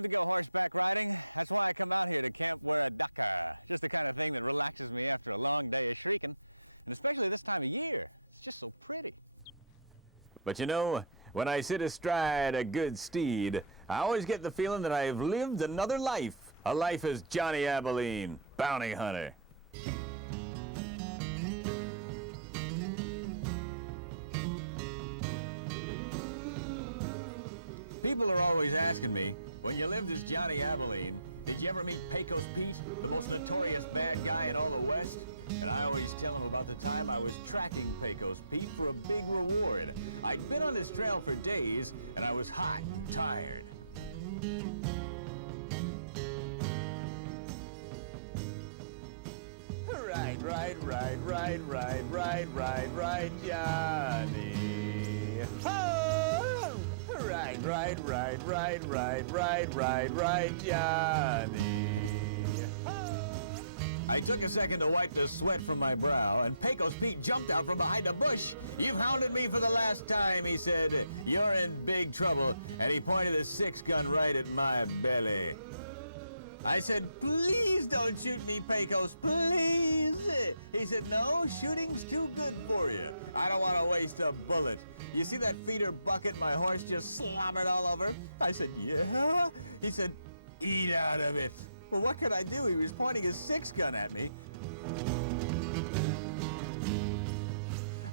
love to go horseback riding. That's why I come out here to camp wear a ducker. Just the kind of thing that relaxes me after a long day of shrieking. And especially this time of year. It's just so pretty. But you know, when I sit astride a good steed, I always get the feeling that I've lived another life. A life as Johnny Abilene, bounty hunter. People are always asking me, when you lived as Johnny Abilene, did you ever meet Pecos Pete, the most notorious bad guy in all the West? And I always tell him about the time I was tracking Pecos Pete for a big reward. I'd been on his trail for days, and I was hot and tired. Right, Johnny. Oh! Right, Johnny. I took a second to wipe the sweat from my brow, and Pecos Pete jumped out from behind a bush. "You've hounded me for the last time," he said. "You're in big trouble," and he pointed his 6-gun right at my belly. I said, "Please don't shoot me, Pecos, please." He said, "No, shooting's too good for you. I don't want to waste a bullet. You see that feeder bucket my horse just slobbered all over?" I said, "Yeah." He said, "Eat out of it." Well, what could I do? He was pointing his 6-gun at me.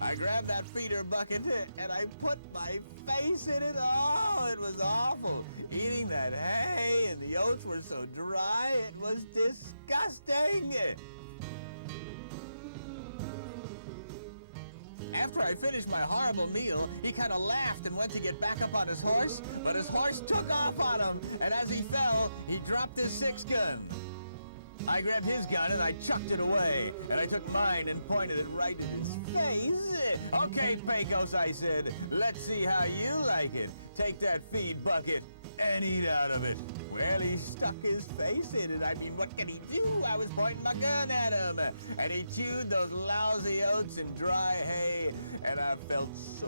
I grabbed that feeder bucket and I put my face in it. Oh, it was awful. Eating that hay and the oats were so dry, it was disgusting. After I finished my horrible meal, he kind of laughed and went to get back up on his horse, but his horse took off on him, and as he fell, he dropped his 6-gun. I grabbed his gun and I chucked it away, and I took mine and pointed it right in his face. "Okay, Pecos," I said, "let's see how you like it. Take that feed bucket and eat out of it." Well, he stuck his face in it. I mean, what can he do? I was pointing my gun at him, and he chewed those lousy oats and dry hay, and I felt so...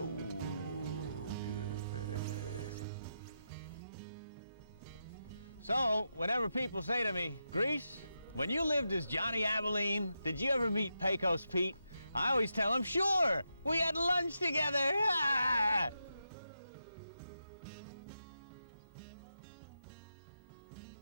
So, whenever people say to me, "Grease, when you lived as Johnny Abilene, did you ever meet Pecos Pete?" I always tell them, "Sure, we had lunch together."